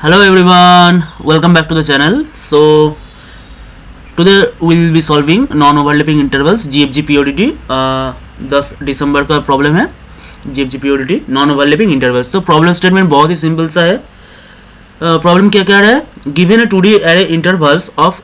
Hello everyone, welcome back to the channel. So today we'll be solving non-overlapping intervals GFG POTD 10 दिसंबर का problem है GFG POTD non overlapping intervals. तो problem statement बहुत ही simple सा है. Problem क्या कह रहा है? Given a 2D array intervals of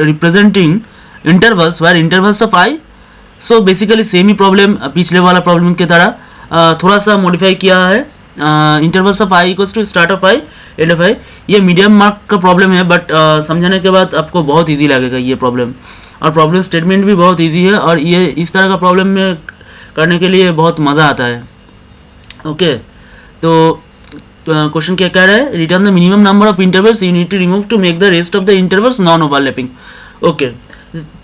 representing intervals where intervals of i. So basically same ही प्रॉब्लम पिछले वाला प्रॉब्लम की तरह थोड़ा सा मॉडिफाई किया है. Intervals of I equals to start of I end of I. ये मीडियम मार्क का प्रॉब्लम है बट समझाने के बाद आपको बहुत इजी लगेगा ये प्रॉब्लम. और प्रॉब्लम स्टेटमेंट भी बहुत इजी है और ये इस तरह का प्रॉब्लम में करने के लिए बहुत मज़ा आता है. ओके तो क्वेश्चन क्या कह रहा है? Return the minimum number of intervals you need to remove to make the rest of the intervals non overlapping. Okay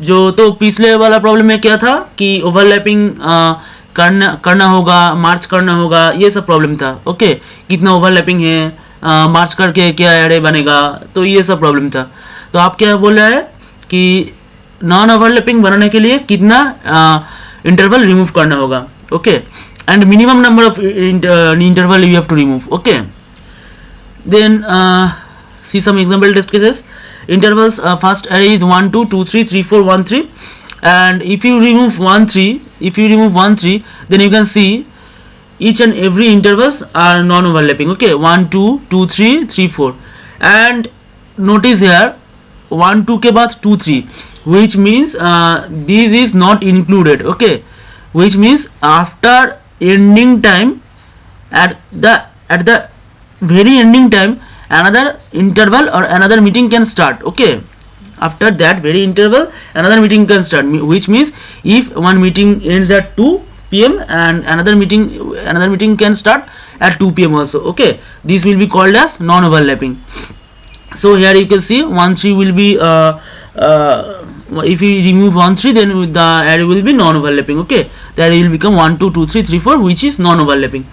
जो तो पिछले वाला प्रॉब्लम में क्या था कि ओवरलैपिंग करना होगा, मार्च करना होगा, ये सब प्रॉब्लम था. ओके कितना ओवरलैपिंग है, मार्च करके क्या एरे बनेगा, तो ये सब प्रॉब्लम था. तो आप क्या बोल रहे हैं कि नॉन ओवरलैपिंग बनाने के लिए कितना इंटरवल रिमूव करना होगा. Okay and minimum number of interval you have to remove. Okay then see some example test cases. Intervals first array is 1 2 2 3 3 4 1 3, and if you remove 1 3 then you can see each and every intervals are non overlapping. Okay 1 2 2 3 3 4, and notice here 1 2 के बाद 2 3, which means this is not included. Okay which means after ending time, at the very ending time, another interval or another meeting can start. Okay after that very interval another meeting can start, which means if one meeting ends at 2 p.m. and another meeting can start at 2 p.m. also. Okay this will be called as non overlapping. So here you can see 1 3 will be if you remove 1 3 then the array will be non overlapping. Okay the array will become 1 2 2 3 3 4, which is non overlapping.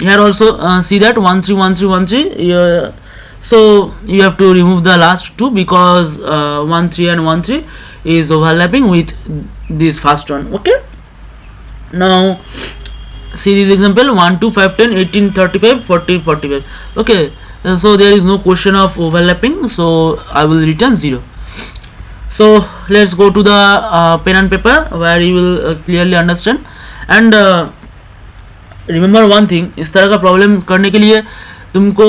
Here also see that 1 3 1 3 1 3, so you have to remove the last two because 1 3 and 1 3 is overlapping with this first one. Okay now see this example 1 2 5 10 18 35 40 45. Okay so there is no question of overlapping, so I will return 0. So let's go to the pen and paper where you will clearly understand. And remember one thing, इस तरह का problem करने के लिए तुमको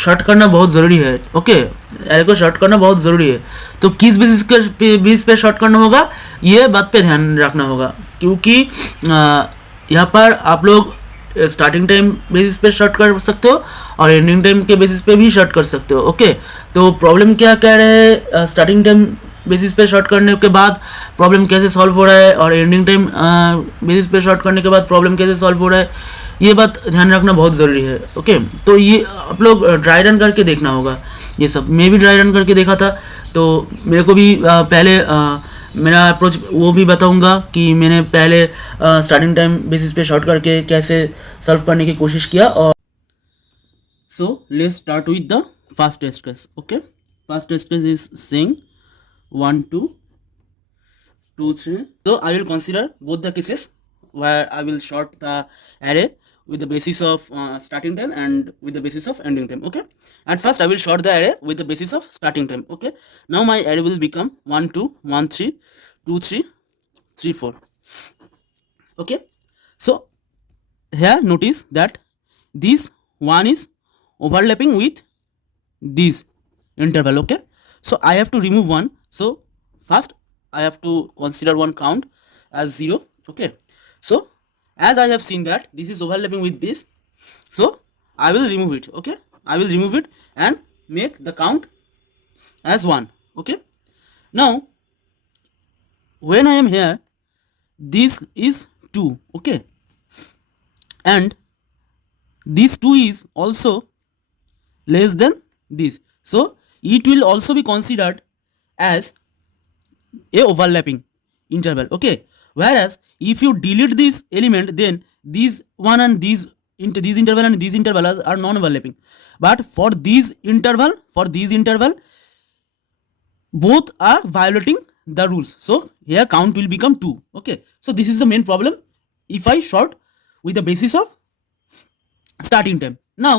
short करना बहुत ज़रूरी है. ओके एरे को शॉर्ट करना बहुत ज़रूरी है. तो किस बेसिस पे शॉर्ट करना होगा ये बात पे ध्यान रखना होगा, क्योंकि यहाँ पर आप लोग स्टार्टिंग टाइम बेसिस पे शॉर्ट कर सकते हो और एंडिंग टाइम के बेसिस पे भी शॉर्ट कर सकते हो. ओके तो प्रॉब्लम क्या कह रहे हैं, स्टार्टिंग टाइम बेसिस पे शॉर्ट करने के बाद प्रॉब्लम कैसे सॉल्व हो रहा है और एंडिंग टाइम बेसिस पे शॉर्ट करने के बाद प्रॉब्लम कैसे सॉल्व हो रहा है, ये बात ध्यान रखना बहुत ज़रूरी है. ओके तो ये आप लोग ड्राई रन करके देखना होगा. ये सब मैं भी ड्राई रन करके देखा था, तो मेरे को भी पहले मेरा अप्रोच वो भी बताऊंगा कि मैंने पहले स्टार्टिंग टाइम बेसिस पे शॉर्ट करके कैसे सॉल्व करने की कोशिश किया. और so let's start with the first test case. Okay first test case is saying 1 2 2 3. So I will consider both the cases where I will short the array with the basis of starting time and with the basis of ending time. Okay at first I will short the array with the basis of starting time. Okay now my array will become 1 2 1 3 2 3 3 4. Okay so here notice that this one is overlapping with this interval. Okay so I have to remove one. So first I have to consider one count as 0. Okay so as I have seen that this is overlapping with this, so I will remove it. Okay I will remove it and make the count as 1. Okay now when I am here this is 2. Okay and this 2 is also less than this, so it will also be considered as a overlapping interval. Okay whereas if you delete this element then these one and these interval and these interval are non overlapping, but for this interval both are violating the rules, so here count will become 2. Okay so this is the main problem if I short with the basis of starting time. Now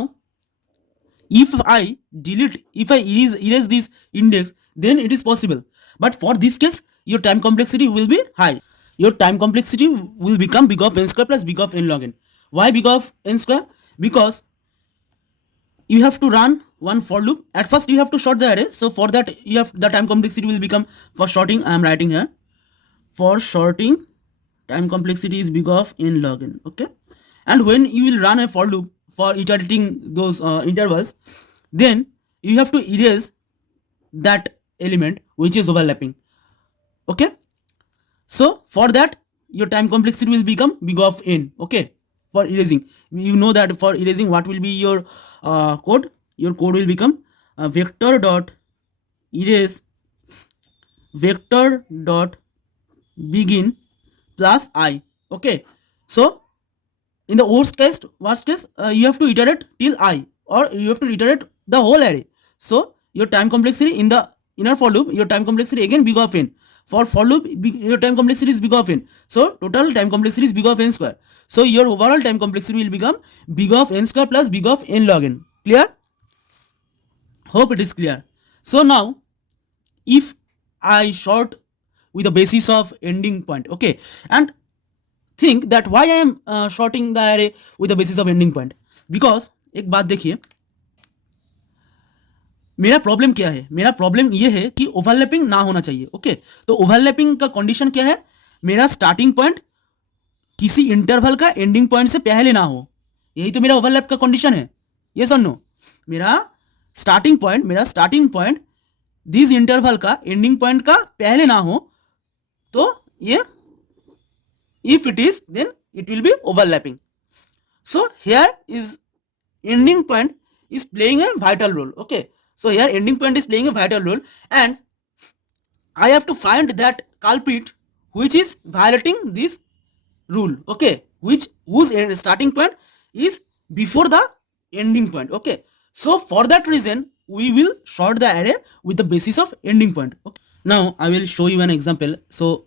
if I erase this index, then it is possible. But for this case, your time complexity will be high. Your time complexity will become big of n square plus big of n log n. Why big of n square? Because you have to run one for loop. At first you have to sort the array, so for that you have the time complexity will become, for sorting I am writing here, for sorting time complexity is big of n log n. Okay, and when you will run a for loop for iterating those intervals, then you have to erase that element which is overlapping. Okay, so for that your time complexity will become big of n. Okay, for erasing, you know that for erasing what will be your code. Your code will become vector dot erase vector dot begin plus I. Okay, so in the worst case you have to iterate till I, or you have to iterate the whole array. So your time complexity in the inner for loop, your time complexity again big of n. For loop your time complexity is big of n, so total time complexity is big of n square. So your overall time complexity will become big of n square plus big of n log n. Clear? Hope it is clear. So now if I sort with the basis of ending point, okay, and think that why I am sorting the array with the basis of ending point, because एक बात देखिए, मेरा problem क्या है? मेरा problem ये है कि ओवरलैपिंग ना होना चाहिए. ओके, तो ओवरलैपिंग का कंडीशन क्या है? मेरा स्टार्टिंग पॉइंट किसी इंटरवल का एंडिंग पॉइंट से पहले ना हो. यही तो मेरा ओवरलैप का कंडीशन है. यस और नो? मेरा स्टार्टिंग पॉइंट दिस इंटरवल का एंडिंग पॉइंट का पहले ना हो, तो ये if it is, then it will be overlapping. So here is ending point is playing a vital role. Okay, so here ending point is playing a vital role, and I have to find that culprit which is violating this rule. Okay, whose starting point is before the ending point. Okay, so for that reason we will sort the array with the basis of ending point. Okay, now I will show you an example. So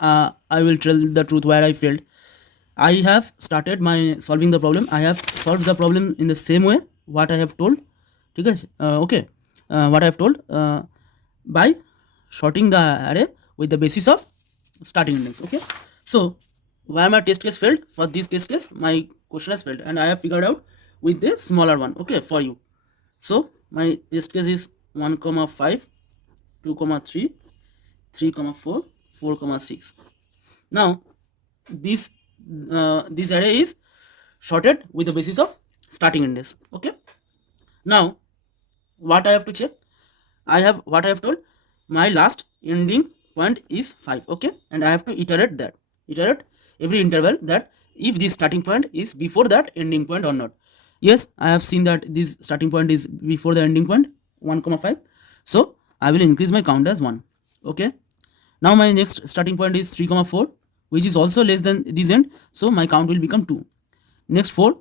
I will tell the truth where I failed. I have started my solving the problem. I have solved the problem in the same way what I have told. ठीक है? Okay, what I have told by sorting the array with the basis of starting index. Okay, so why my test case failed? For this test case my question has failed, and I have figured out with the smaller one. Okay, for you. So my test case is 1,5, 2,3, 3,4, 4,6. Now this array is sorted with the basis of starting index. Okay, now what I have to check? I have told my last ending point is 5. Okay, and I have to iterate every interval that if this starting point is before that ending point or not. Yes, I have seen that this starting point is before the ending point 1,5, so I will increase my count as 1. Okay, now my next starting point is 3,4, which is also less than this end, so my count will become 2. Next 4,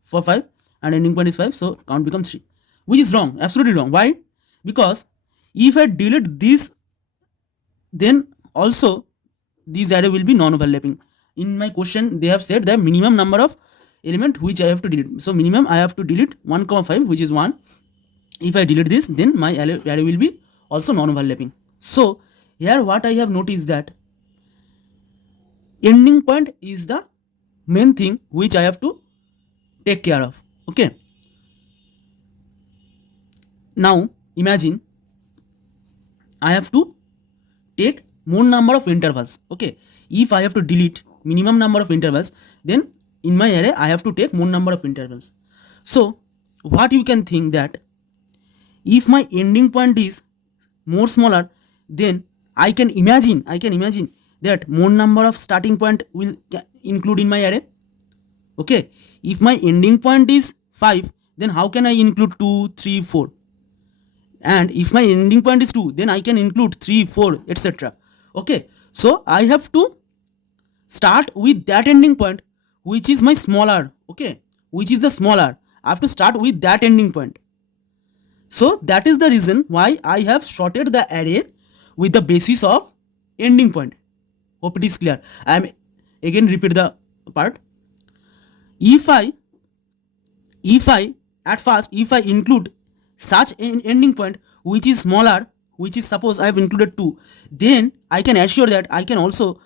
5, and ending point is 5, so count becomes 3, which is wrong, absolutely wrong. Why? Because if I delete this, then also this array will be non-overlapping. In my question they have said the minimum number of element which I have to delete. So minimum I have to delete 1,5, which is 1. If I delete this, then my array will be also non-overlapping. So here what I have noticed that ending point is the main thing which I have to take care of. Okay, now imagine I have to take more number of intervals. Okay, if I have to delete minimum number of intervals, then in my array I have to take more number of intervals. So what you can think that if my ending point is more smaller, then I can imagine that more number of starting point will include in my array. Okay, if my ending point is 5, then how can I include 2, 3, 4? And if my ending point is 2, then I can include 3, 4, etc. Okay, so I have to start with that ending point which is my smaller. Okay, which is the smaller. I have to start with that ending point. So that is the reason why I have sorted the array with the basis of ending point. Hope it is clear. I am again repeat the part. If I at first, if I include such an ending point which is smaller, which is suppose I have included 2, then I can assure that I can also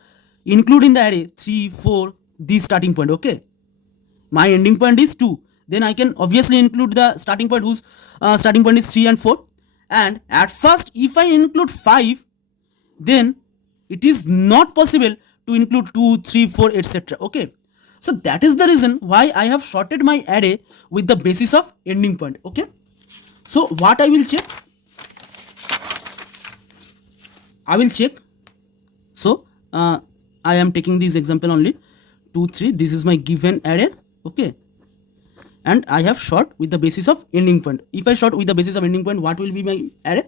include in the array 3, 4 this starting point. Okay, my ending point is 2, then I can obviously include the starting point whose starting point is 3 and 4. And at first, if I include 5, then it is not possible to include 2, 3, 4, etc. Okay, so that is the reason why I have sorted my array with the basis of ending point. Okay, so what I will check, so I am taking this example only 2, 3, this is my given array. Okay, and I have sort with the basis of ending point. If I sort with the basis of ending point, what will be my array?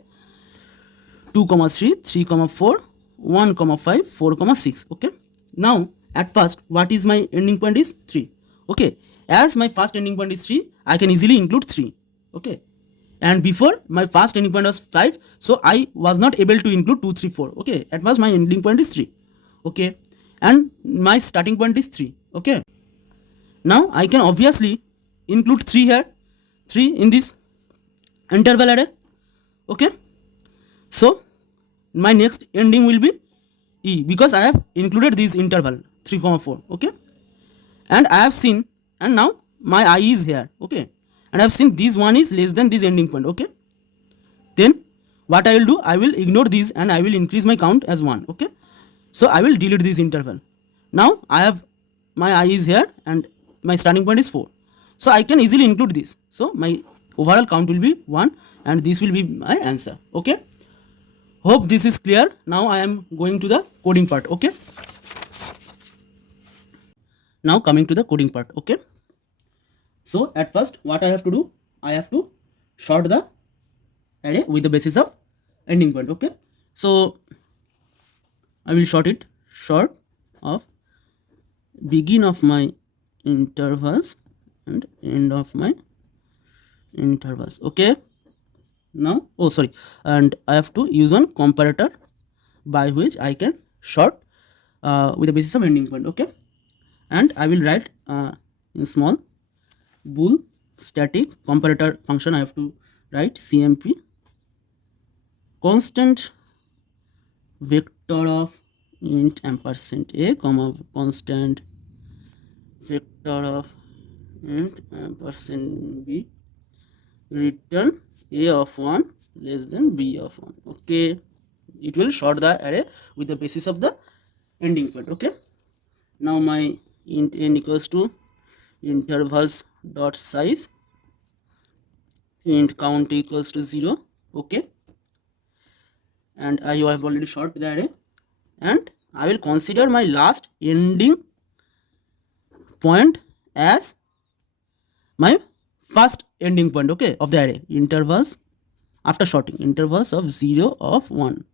2, 3, 3, 4, 1, 5, 4, 6. Okay, now at first, what is my ending point is 3. Okay, as my first ending point is 3, I can easily include 3. Okay, and before my first ending point was 5, so I was not able to include 2, 3, 4. Okay, at first my ending point is 3. Okay, and my starting point is 3. Okay, now I can obviously include 3 here, 3 in this interval array. Okay, so my next ending will be E, because I have included this interval 3, 4. Okay, and I have seen, and now my I is here. Okay, and I have seen this one is less than this ending point. Okay, then what I will do, I will ignore this and I will increase my count as 1. Okay, so I will delete this interval. Now I have my I is here and my starting point is 4, so I can easily include this. So my overall count will be 1 and this will be my answer. Okay, hope this is clear. Now I am going to the coding part. Okay, now coming to the coding part. Okay, so at first what I have to do, I have to sort the array with the basis of ending point. Okay, so I will sort it, sort of begin of my intervals and end of my intervals. Okay, now and I have to use one comparator by which I can sort with the basis of ending point. Okay, and I will write in small bool static comparator function. I have to write cmp constant vector of int ampersand a comma constant vector of int ampersand b return a of 1 less than b of 1. Okay, it will sort the array with the basis of the ending point. Okay, now my int n equals to intervals dot size int count equals to 0. Okay, and I have already sorted the array, and I will consider my last ending point as my first ending point. Okay, of the array intervals after sorting intervals of 0 of 1.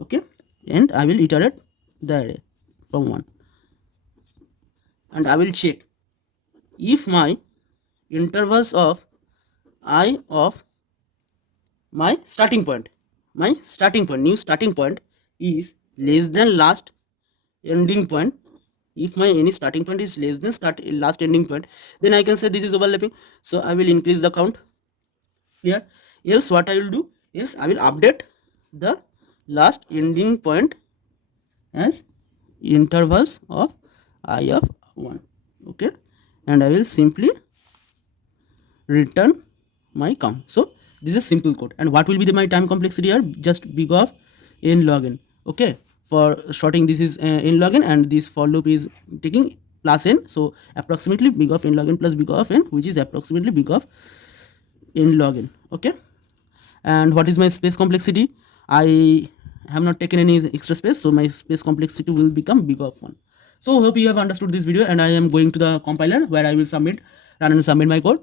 Okay, and I will iterate the array from 1, and I will check if my intervals of I of my starting point, new starting point is less than last ending point. If my any starting point is less than last ending point, then I can say this is overlapping, so I will increase the count here. Else what I will do is I will update the last ending point as intervals of I of 1. Okay, and I will simply return my count. So this is simple code. And what will be my time complexity here? Just big of n log n. Okay, for sorting this is n log n, and this for loop is taking plus n, so approximately big of n log n plus big of n, which is approximately big of n log n. Okay, and what is my space complexity? I have not taken any extra space, so my space complexity will become big of 1. So hope you have understood this video, and I am going to the compiler where I will run and submit my code.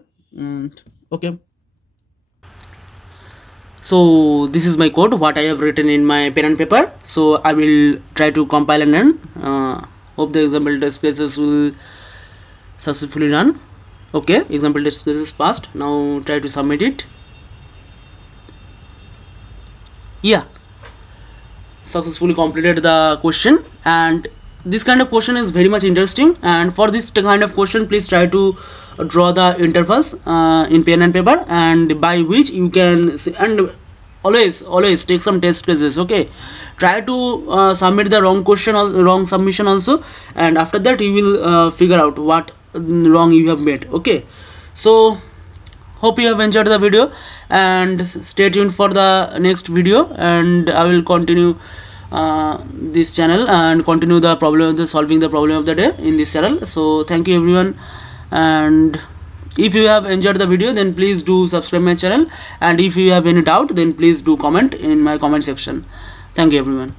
Okay, so this is my code what I have written in my pen and paper. So I will try to compile and run. Hope the example test cases will successfully run. Okay, example test cases passed. Now try to submit it. Yeah, successfully completed the question, and this kind of question is very much interesting, and for this kind of question please try to draw the intervals in pen and paper, and by which you can see, and always take some test cases. Okay, try to submit the wrong question or wrong submission also, and after that you will figure out what wrong you have made. Okay, so hope you have enjoyed the video, and stay tuned for the next video, and I will continue this channel and continue the problem, the solving the problem of the day in this channel. So thank you everyone, and if you have enjoyed the video then please do subscribe my channel, and if you have any doubt then please do comment in my comment section. Thank you everyone.